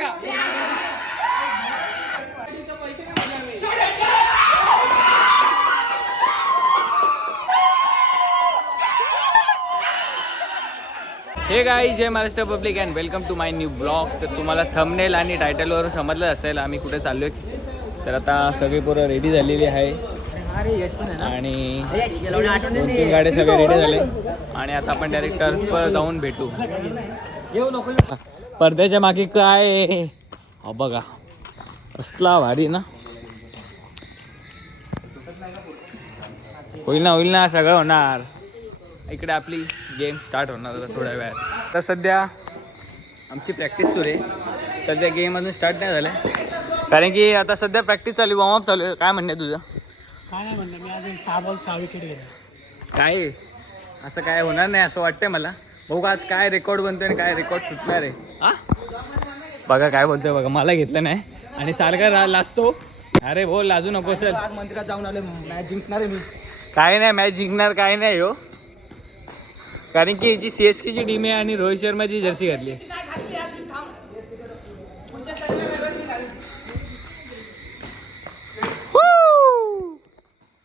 का hey guys Jai Maharashtra public and welcome to my new blog तर तुम्हाला thumbnail आणि टायटलवर समजलं असेल आम्ही कुठे चाललो आहे तर आता सगळी पोरं रेडी झालेली आहे. आणि दोन तीन गाड्या सगळे रेडी झाले. आणि आता आपण डायरेक्ट टर्फवर जाऊन भेटू. पडद्याच्या मागे काय? हा बघा. असला भारी ना. होईल ना होईल ना सगळं होणार. इकडे आपली गेम स्टार्ट होणार थोड्या वेळात. तर सध्या आमची प्रॅक्टिस सुरू आहे. सध्या गेम अजून स्टार्ट नाही झालं कारण की आता सध्या प्रॅक्टिस चालू वॉर्मअप चालू आहे. काय म्हणणे तुझं? काय नाही म्हणलं मी आज सहा बॉल सहा विकेट गेले काय? असं काय होणार नाही असं वाटतंय मला. भाऊ आज काय रेकॉर्ड बनतोय आणि काय रेकॉर्ड सुटणार आहे हा? बघा काय बोलतोय बघा मला घेतलं नाही. आणि सारखा रा लाजतो. अरे भाऊ लाजू नको आज मंदिरात जाऊन आले मॅच जिंकणार आहे मी. काय नाही मॅच जिंकणार काय नाही हो. कारण की याची सी एस केची टीम आहे आणि रोहित शर्माची जर्सी घातली आहे.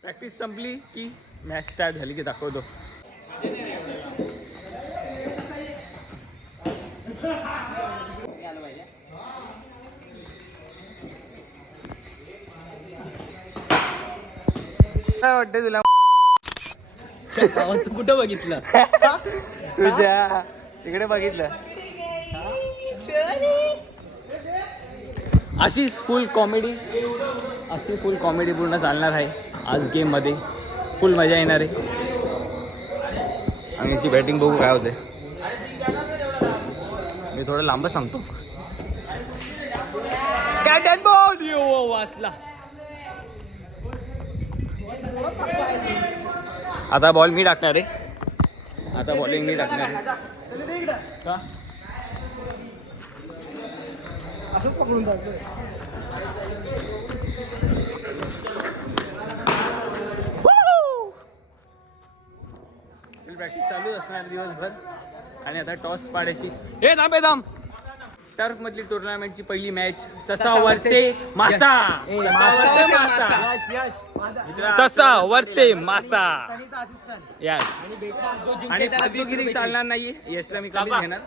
प्रॅक्टिस संपली की मॅच स्टार्ट झाली की दाखवतो. काय वाटतं तुला? तू कुठं बघितलं? तुझ्या तिकडे बघितलं. अशीच फुल कॉमेडी अशी फुल कॉमेडी पूर्ण चालणार आहे आज गेममध्ये फुल मजा येणार आहे. आणि अशी बॅटिंग बघू काय होते थोडं लांबच सांगतो कॅटन बॉल यो वाचला. आता बॉल मी टाकणार आहे. आता बॉलिंग मी टाकणार आहे. का? असंच पकडून जातो प्रॅक्टिस चालू असणार दिवसभर. आणि आता टॉस पाडायची. हे थांबे थांब. टर्फ मधली टुर्नामेंटची पहिली मॅच ससा वर्षे मासा. ससा वर्षे मासा. यस आणि रुपयाची. चालणार नाहीये. यशला मी कमी घेणार.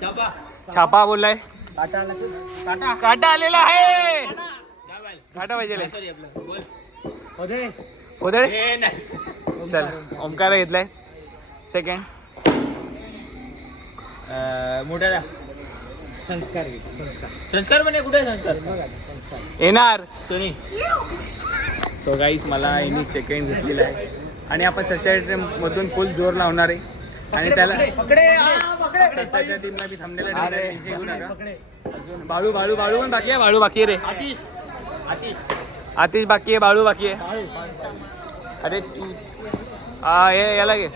छापा. छापा बोललाय. काटा आणायचं. काटा. काटा आलेला आहे. काटा. पाहिजे उदळ चल ओमकार घेतलाय. सेकंड मोठ्या संस्कार घे, संस्कार. संस्कार पण कुठे संस्कार? येणार. सोनी. सो गाईस मला यांनी सेकंड घेतलेला आहे. आणि आपण सस्टेट मधून फुल जोर लावणार आहे. आणि त्याला टीमला बी थांबलेला घेऊ नका अजून बाळू बाळू बाळू पण बाकी आहे बाळू बाकी आहे रे. आतिश आतिश. आतिश बाकी आहे बाळू बाकी आहे. अरे याला घे.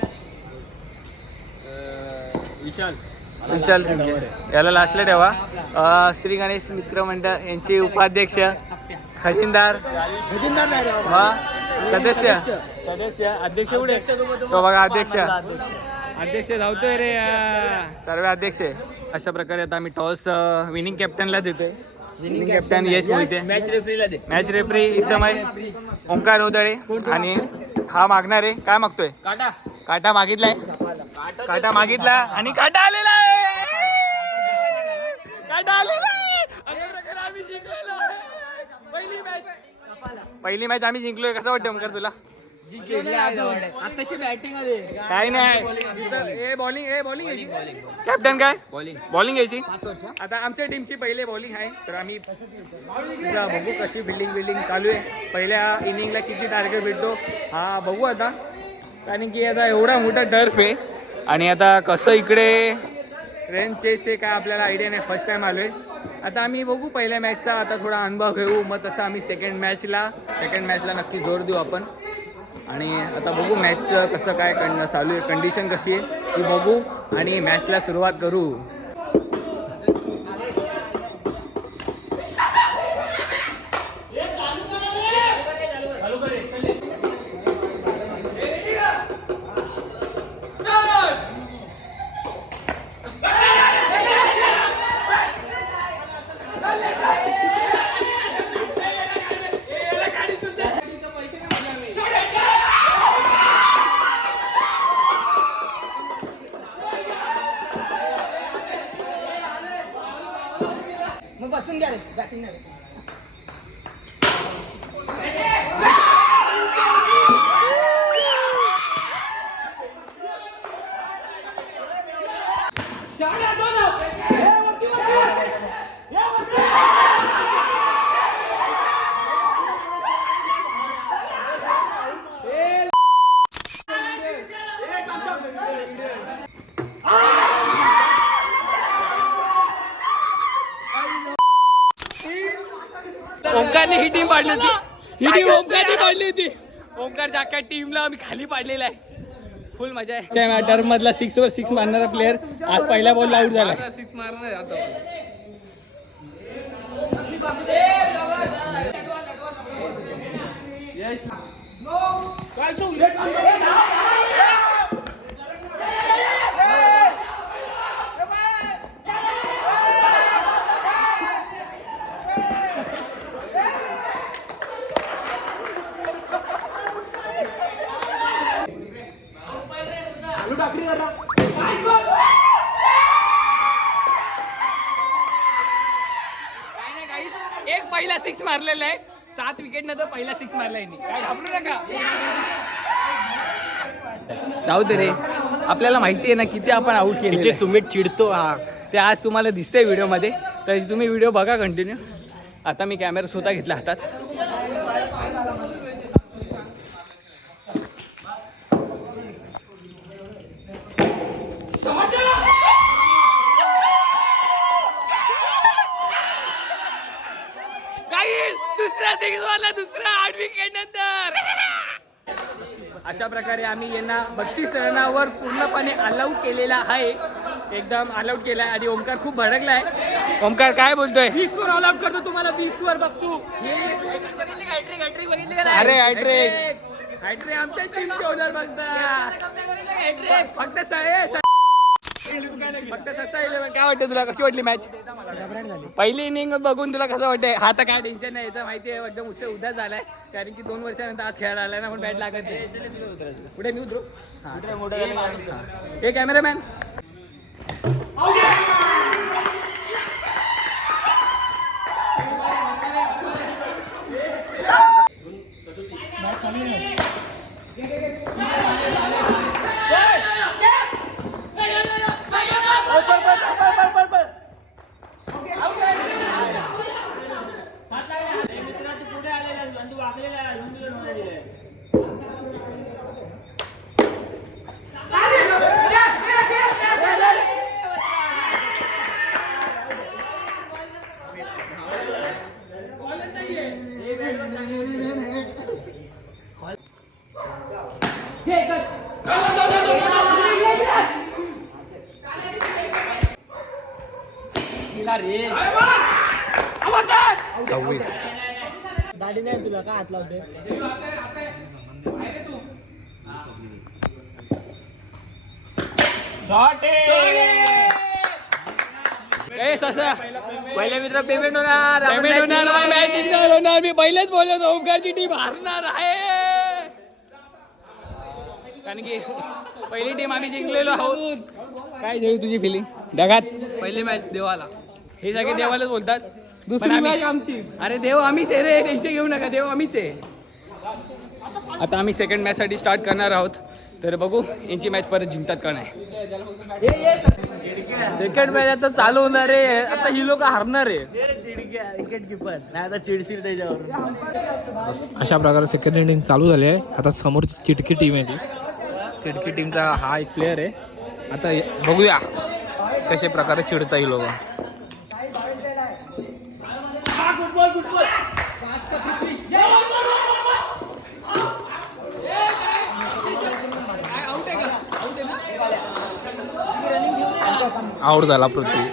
विशाल. विशाल याला लास्टला ठेवा. अं, श्री गणेश मित्र मंडळ यांचे उपाध्यक्ष खजिनदार. हा सदस्य. सदस्य अध्यक्ष कुठे? तो बघा अध्यक्ष. अध्यक्ष. धावतोय रे. सर्व अध्यक्ष. आहे. अशा प्रकारे आता आम्ही टॉस विनिंग कॅप्टनला देतोय. Winning captain Yash Mohite. Match referee इस समय ओंकार उदळे आणि हा मागणार आहे. काय मागतोय? काटा. काटा मागितलाय. काटा मागितला आणि काटा आलेला आहे. काटा आलेला पहिली मॅच आम्ही जिंकलोय. कसं वाटतं ओंकार तुला? काय नाही. ए बॉलिंग ए बॉलिंग घ्यायची. कॅप्टन काय? बॉलिंग बॉलिंग घ्यायची. आता आमच्या टीमची पहिले बॉलिंग आहे. तर आम्ही बघू कशी बिल्डिंग बिल्डिंग चालू आहे. पहिल्या इनिंगला किती टार्गेट भेटतो? हा बघू आता. कारण की आता एवढा मोठा टर्फ आहे. आणि आता कसं इकडे? ट्रेन चेस आहे काय आपल्याला आयडिया नाही. फर्स्ट टाइम आलोय. आता आम्ही बघू पहिल्या मॅचचा आता थोडा अनुभव घेऊ. मग तसं आम्ही सेकंड मॅचला सेकंड मॅचला नक्की जोर देऊ आपण. आणि आता बघू मॅचचं कसं काय कं चालू आहे कंडिशन कशी आहे. ती बघू आणि मॅचला सुरुवात करू. గట్టిన टीम पाडली होती. ही टीम पाडली होती. ओंकारच्या अख्ख्या टीमला आम्ही खाली पाडलेला आहे. फुल मजा आहे. टर्म मधला सिक्स वर सिक्स मारणारा प्लेअर आज पहिल्या बॉल आउट झाला. सिक्स मारणार आता काय नाही guys, एक पहिला सिक्स मारलेला आहे. सात विकेट नंतर पहिला सिक्स मारला यांनी. काय घाबरू नका. जाऊ दे रे. आपल्याला माहिती आहे ना किती आपण आउट केले सुमित चिडतो हा. ते आज तुम्हाला दिसतंय व्हिडिओमध्ये तर तुम्ही व्हिडिओ बघा कंटिन्यू आता मी कॅमेरा स्वतः घेतला हातात काही दुसरा आठ विकेट नंतर अशा प्रकारे आम्ही यांना बत्तीस रनावर पूर्णपणे ऑलआउट केलेला आहे. एकदम ऑलआउट केलाय आणि ओमकार खूप भडकलाय. ओमकार काय बोलतोय? वीस वर ऑलआउट करतो तुम्हाला वीस वर बघतो. अरे हॅट्रिक हॅट्रिक आमच्या टीमचे ओनर बघता. फक्त फक्त सत्ता इलेव्हन काय वाटतं तुला? कशी वाटली मॅच पहिली इनिंग बघून तुला कसं वाटतंय? हा तर काय टेन्शन नाही याचं माहिती आहे. एकदम उत्सव उद्या झालाय. कारण की दोन वर्षानंतर आज खेळायला आलाय ना पण बॅट लागत नाही. पुढे मी उतरू? हे. कॅमेरामॅन सव्वीस गाडी नाही तुला का हात लावते ए ससा पहिले मित्र पेमेंट होणार पेमेंट होणार मॅच होणार मी पहिलेच बोललो ओमकारची टीम हारणार आहे. कारण की पहिली टीम आम्ही जिंकलेलो आहोत. काय देऊ तुझी फिलिंग ढगात? पहिली मॅच देवाला. हे सगळे देवालाच बोलतात. दुसरी मॅच आमची. अरे देव आम्हीच आहे रे. टेन्शन घेऊ नका. देव आम्हीच आहे. आता आम्ही सेकंड मॅच साठी स्टार्ट करणार आहोत. तर बघू यांची मॅच परत जिंकतात का नाही. सेकंड मॅच आता चालू होणार आहे. आता ही लोक हारणार आहे. अशा प्रकारे सेकंड इनिंग चालू झाली आहे. आता समोरची चिटकी टीम आहे ती. चिटकी टीमचा हा एक प्लेअर आहे. आता बघूया कशा प्रकारे चिडता येईल लोक. आउट झाला पृथ्वी.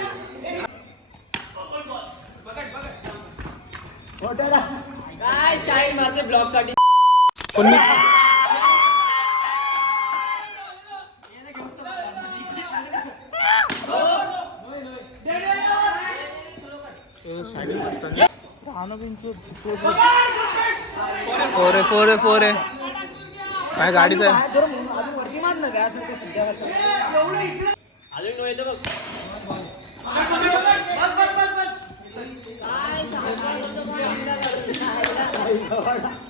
पण मी फोर फोर फोर. काय गाडीचं आहे? બસ બસ બસ બસ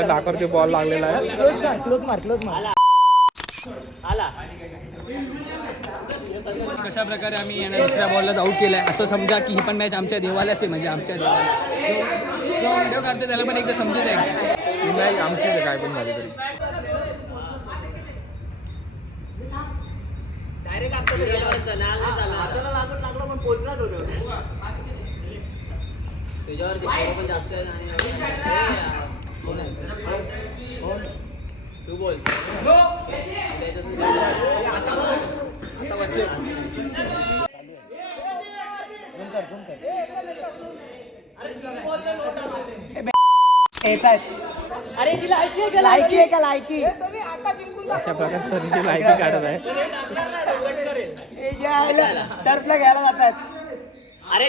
आतिशला डाकरती बॉल लागलेला आहे. क्लोज मार क्लोज मार क्लोज मार. कशा प्रकारे आम्ही येणार दुसऱ्या बॉलला आऊट केलाय असं समजा की ही पण मॅच आमच्या देवालाच आहे म्हणजे आमच्या देवाला. जो- जो व्हिडिओ काढतो त्याला पण एकदा समजत आहे ही मॅच आमचीच आहे काय पण झाली तरी. लायकी आहे का लायकी अशा प्रकारे सर लायकी काढत आहे टर्फला घ्यायला जातात अरे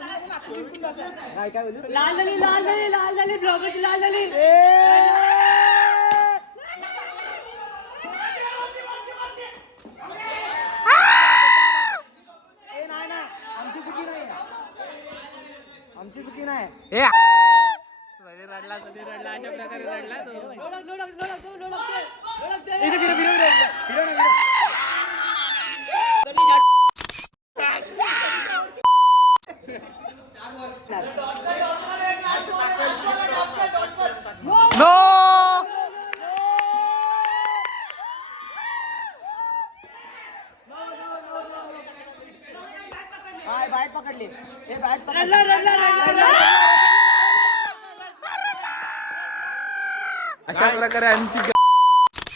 लाल झाली लाल झाली लाल झाली ब्लॉगरची लाल झाली ए, नाही नाही. आमची चुकी नाही आमची चुकी नाही रडला रडला अशा प्रकारे रडला तो लोळक लोळक लोळक लोळक लोळक ते, लोळक ते. इथे फिरव फिरव फिरव ना फिरव बाय बॅट पकडली हे बॅट पकडली अशा प्रकारे आमची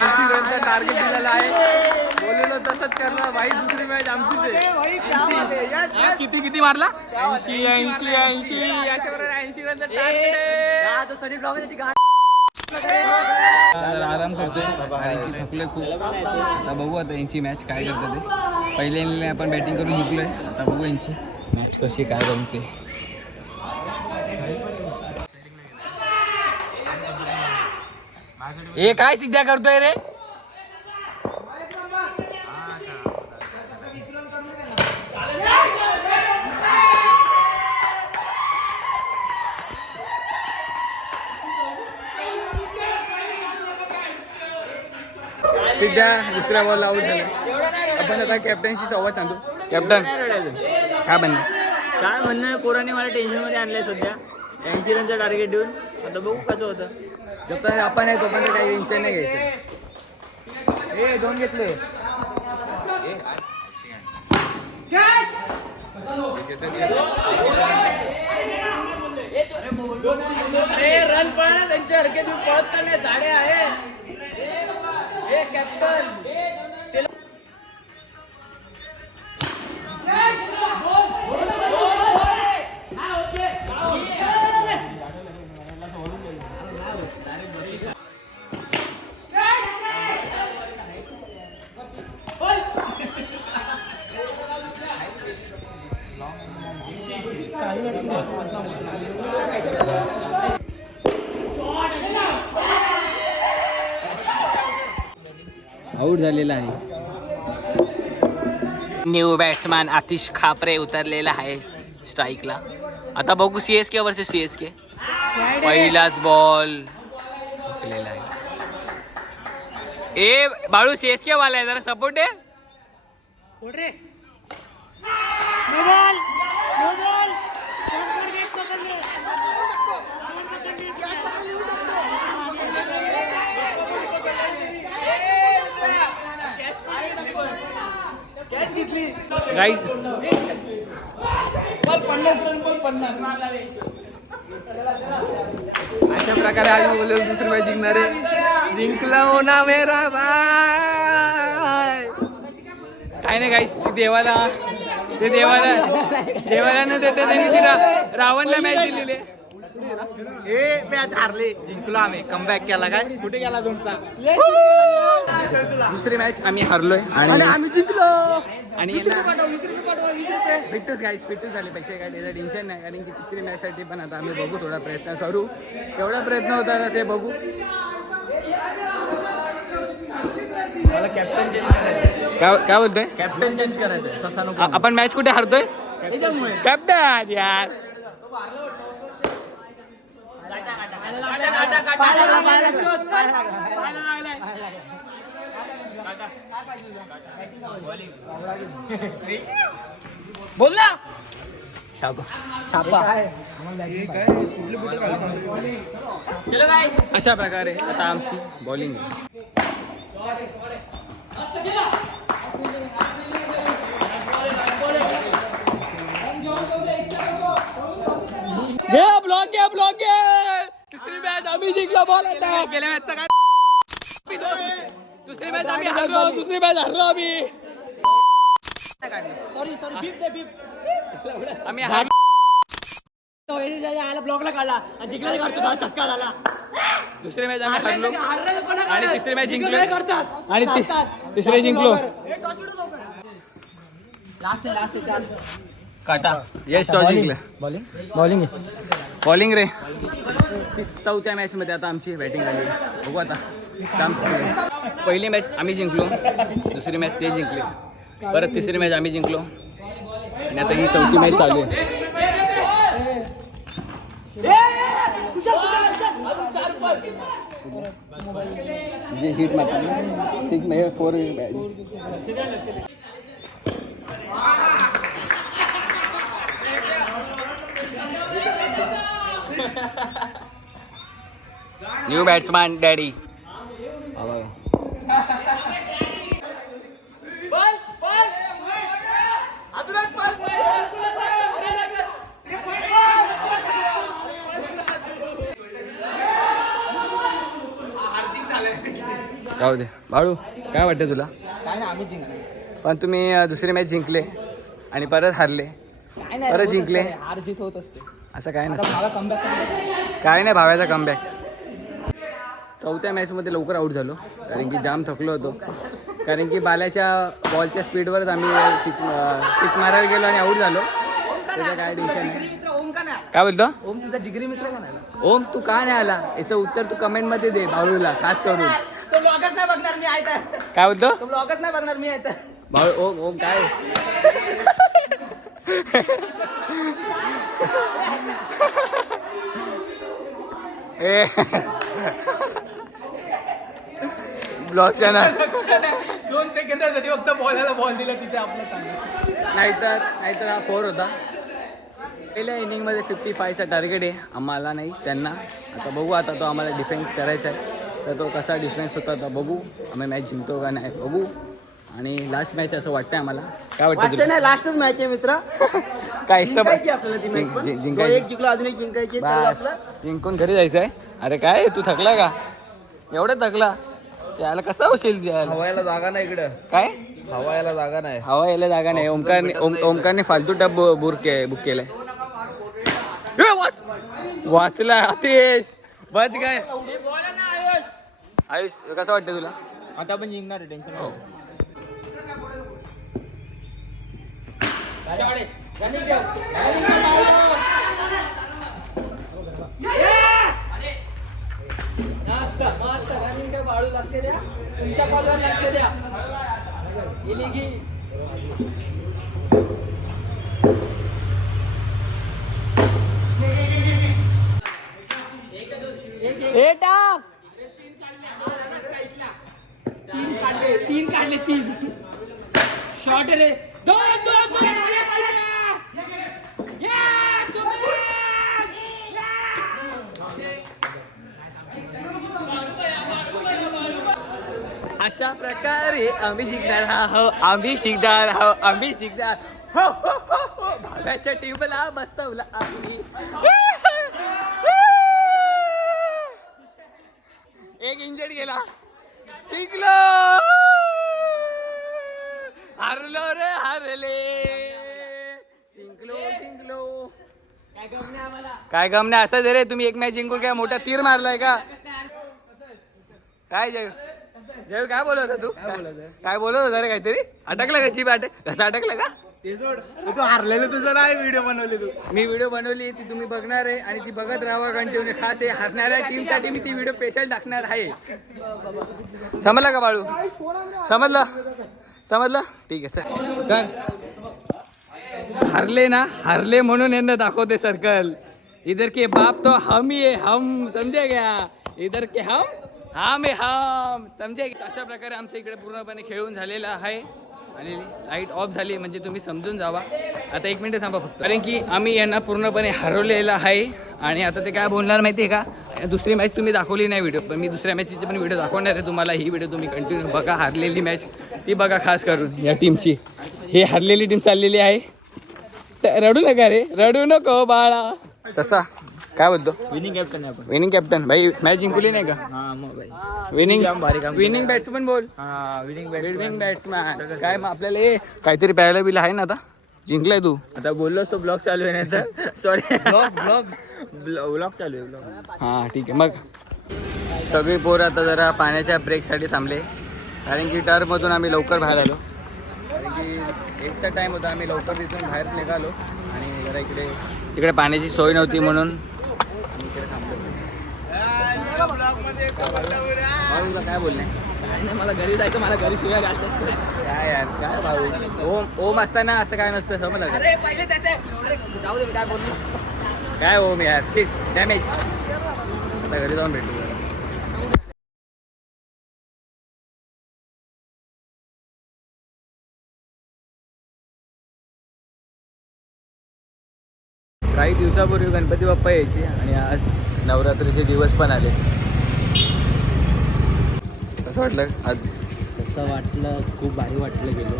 रनचा टार्गेट दिलेला आहे. बोललेलो तसंच करणार भाई दुसरी मॅच आमचीच आहे. भाई, क्या बात यार हा, किती किती मारला? ऐंशी ऐंशी ऐंशी. अशा प्रकारे ऐंशी रनचा टार्गेट आहे. हा, तो सनी ब्लॉगरची गाठ जरा आराम करतोय. थकलोय खूप. आता बघू आता यांची मॅच काय करतात ते. पहिले आपण बॅटिंग करून जिंकलोय आता बघू यांची मॅच कशी काय जमते ए काय सिद्ध्या करतोय रे? सिद्ध्या दुसऱ्या बॉल आऊट झाला. आपण आता कॅप्टनशी संवाद सांगतो कॅप्टन काय बनलं काय म्हणणं? पोराने मला टेन्शनमध्ये आणलंय सध्या. ऐंशी रनचं टार्गेट देऊन. आता बघू कसं होतं. जोपर्यंत आपण आहे तोपर्यंत काही टेन्शन नाही घ्यायचं. हे दोन घेतले. रन पळणार त्यांच्या हरकत पळत का नाही झाडे आहे. हे कॅप्टन आऊट झालेला आहे. न्यू बॅट्समॅन आतिश खापरे उतरलेला आहे स्ट्राईकला आता बघू C S K versus C S K पहिलाच बॉल आहे. ए बाळू सी एस के वाला आहे जरा सपोर्ट आहे गाईस अशा प्रकारे आज बोललो दुसरी मॅच जिंकणार आहे. जिंकला हो ना मेरा बाय काय नाही गाईस ती देवाला ते देवाला देवाला न देता त्यांनी ती रा- रावणला मॅच दिलेली आहे. हे मॅच हारले जिंकलो आम्ही. कमबॅक केला काय? कुठे गेला तुमचा? दुसरी मॅच आम्ही हरलोय आणि आम्ही जिंकलो. आणि फिटच गाईस फिटच झाले पैसे काय त्याचं टेन्शन नाही कारण की तिसरी मॅचसाठी पण आता आम्ही बघू थोडा प्रयत्न करू. केवढा प्रयत्न होता ना ते बघू. मला कॅप्टन चेंज करायचं काय काय बोलतोय? कॅप्टन चेंज करायचं ससा नको आपण मॅच कुठे हरतोय? कॅप्टन यार. बोल ना अशा प्रकारे आता आमची बॉलिंग घे ब्लॉक घे ब्लॉक घे तिसरी मॅच आम्ही जिंकलो बॉल आता गेल्या मॅचचा काय दुसरी मॅच आम्ही हरलो दुसरी मॅच हरलो आम्ही. सॉरी सॉरी बीप दे बीप आम्ही हरलो ब्लॉकला काढला. आणि जिंकला करतो हा चक्का झाला. दुसरी मॅच आम्ही हरलो. आणि तिसरी मॅच जिंकलं. आणि ति- तिसरी जिंकलो. लास्ट लास्ट चार काटा. यश टॉस जिंकलं. बॉलिंग बॉलिंग बॉलिंग रे. तीस चौथ्या मॅच मध्ये आता आमची बॅटिंग झाली. बघू आता. काम. पहिली मॅच आम्ही जिंकलो, दुसरी मॅच ते जिंकले. परत तिसरी मॅच आम्ही जिंकलो. आता ही चौथी मॅच चालू आहे. जे हिट मारतात. सिक्स म्हणजे फोर न्यू बॅट्समॅन डॅडी जाऊ दे. बाळू काय वाटतं तुला? काय ना आम्ही जिंकलो. पण तुम्ही दुसरी मॅच जिंकले आणि परत हारले. काय नाही परत जिंकले. हार जीत होत असते. असं काय नसतं. काय नाही भाव्याचा कमबॅक चौथ्या मॅचमध्ये लवकर आऊट झालो. कारण की जाम थकलो होतो. कारण की बाल्याच्या बॉलच्या स्पीडवरच आम्ही सिक्स सिक्स मारायला गेलो आणि आऊट झालो. त्याचं काय टेन्शन नाही काय बोलतो? ओम तुझा जिगरी मित्र ओम तू का नाही आला? याचं उत्तर तू कमेंटमध्ये दे भाऊला खास करून. तो ब्लॉगच नाही बघणार मी आहे तर. काय बोलतो? तो ब्लॉगच नाही बघणार मी आहे तर. भाऊ ओम ओम काय? ए. ब्लॉग चॅनल दोन सेकंदासाठी फक्त बॉलाला बॉल दिला तिथे आपलं चांगलं नाहीतर नाहीतर हा फोर होता. पहिल्या इनिंगमध्ये फिफ्टी फायचा टार्गेट आहे. आम्हाला नाही त्यांना. आता बघू आता तो आम्हाला डिफेन्स करायचा आहे. तर तो कसा डिफेन्स होता तर बघू. आम्ही मॅच जिंकतो का नाही बघू. आणि लास्ट मॅच असं वाटतंय आम्हाला. काय वाटतं नाही लास्टच मॅच आहे मित्र. काय एक्स्ट्रा जिंकायची आपल्याला ती जिंक- मॅच जिंक- पण जिंकायची. एक जिंकलो अजून एक जिंकायची तर बस. आपलं जिंकून घरी जायचं आहे अरे काय तू थकला का? एवढं थकला? यायला कसा होशील हवायला जागा नाही इकडं. काय? हवायला जागा नाही. हवा यायला जागा नाही. ओमकारने ओम ओमकारने फालतू टब बुक के बुक केलाय. ए, वाच वाचला अतिश. बच काय आयुष कसं वाटतं तुला? आता पण जिंकणार आहे टेन्शन हो. तुमच्या लक्ष द्या. गेली की. तीन काढले तीन काढले तीन शॉर्ट रे दोन दोन दोन आले पाहिजे Yeah, सुपर! अशा प्रकारे आम्ही जिंकणार आहो आम्ही जिंकणार आहो आम्ही जिंकणार. हो हो हो हो. भाव्याच्या टीमला बसवला आम्ही. एक इंजर्ड गेला. जिंकलो. हारलो रे हारले. जिंकलो जिंकलो. काय गम नाही असं रे तुम्ही एक मॅच जिंकून काय मोठा तीर मारलाय का? काय जय जय काय बोलत होता तू? काय बोलत होता? रे काहीतरी? अटकलं का जीप अटक कसं अटकलं का? तू हारलेलं तुझं नाही व्हिडिओ बनवले तू. मी व्हिडिओ बनवली ती तुम्ही बघणार आहे आणि ती बघत राहा कंटिन्यू खास आहे. हरणाऱ्या टीमसाठी मी ती व्हिडिओ स्पेशल टाकणार आहे. समजलं का बाळू? समजलं? समजलं? ठीक आहे सर हारले ना हारले म्हणून यांना दाखवते सर्कल इधर के बाप तो हम ही है हम समजे गया इधर के हम हम है हम. समजे अशा प्रकारे आमच्या इकडे पूर्णपणे खेळून झालेला आहे. आणि लाइट ऑफ झाली म्हणजे तुम्ही समजून जावा. आता एक मिनिट थांबा फक्त. कारण की आम्ही यांना पूर्णपणे हरवलेलं आहे. आणि आता ते काय बोलणार माहिती आहे का? दुसरी मॅच तुम्ही दाखवली नाही व्हिडिओ पण मी दुसऱ्या मॅचची पण व्हिडिओ दाखवणार आहे तुम्हाला. ही व्हिडिओ तुम्ही कंटिन्यू बघा. हारलेली मॅच ती बघा खास करून या टीमची ही हरलेली टीम चाललेली आहे. रडू नका रे. रडू नको बाळा. तसा काय बोलतो? विनिंग कॅप्टन आहे आपण. विनिंग कॅप्टन भाई मॅच जिंकली नाही का? हा मग भाई. विनिंग भारी काम विनिंग बॅट्समन बोल. हा विनिंग विनिंग बॅट्समॅन काय मग आपल्याला ए काहीतरी प्यायला बिल आहे ना आता? जिंकलाय तू. आता बोललो तो ब्लॉग चालू आहे नाही तर. सॉरी ब्लॉग ब्लॉग ब्लॉग चालू आहे ब्लॉग हां ठीक आहे. मग सगळी पोरं आता जरा पाण्याच्या ब्रेकसाठी थांबले. कारण की टर्मधून आम्ही लवकर बाहेर आलो. कारण की एकचा टाईम होता आम्ही लवकर तिथून बाहेर निघालो. आणि जरा इकडे तिकडे पाण्याची सोय नव्हती म्हणून आम्ही इकडे थांबलो काय काय नाही मला घरी जायचं मला घरी शिवाय घालतात. काय यार काय भाऊ? ओम ओम असताना असं काय नसतं समजलं का? अरे पहिले त्याचे अरे जाऊ दे मी काय बोललो? काय ओम यार शिट डॅमेज आता घरी जाऊन भेटू जरा. काही दिवसापूर्वी गणपती बाप्पा यायचे आणि आज नवरात्रीचे दिवस पण आले. कसं वाटलं? आज? कसं वाटलं खूप भारी वाटलं गेलो.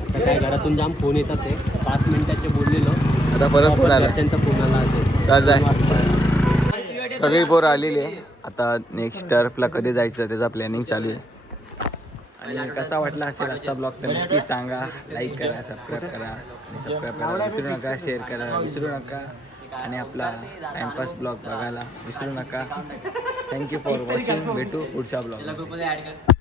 आता काय घरातून जाम फोन येतात ते. पाच मिनिटाचे बोललेलो. आता परत फोन आला. घरच्यांचा फोन आला असेल चाल जाय सगळी पोरं आलेली आहे. आता नेक्स्ट टर्फला कधी जायचं त्याचा प्लॅनिंग चालू आहे. आणि कसा वाटला असेल आजचा ब्लॉग तर नक्की सांगा. लाईक करा सबस्क्राईब करा. आणि सबस्क्राईब करा विसरू नका शेअर करा. विसरू नका. आणि आपला टाइमपास ब्लॉग बघायला विसरू नका. थँक्यू फॉर वॉचिंग भेटू पुढच्या ब्लॉग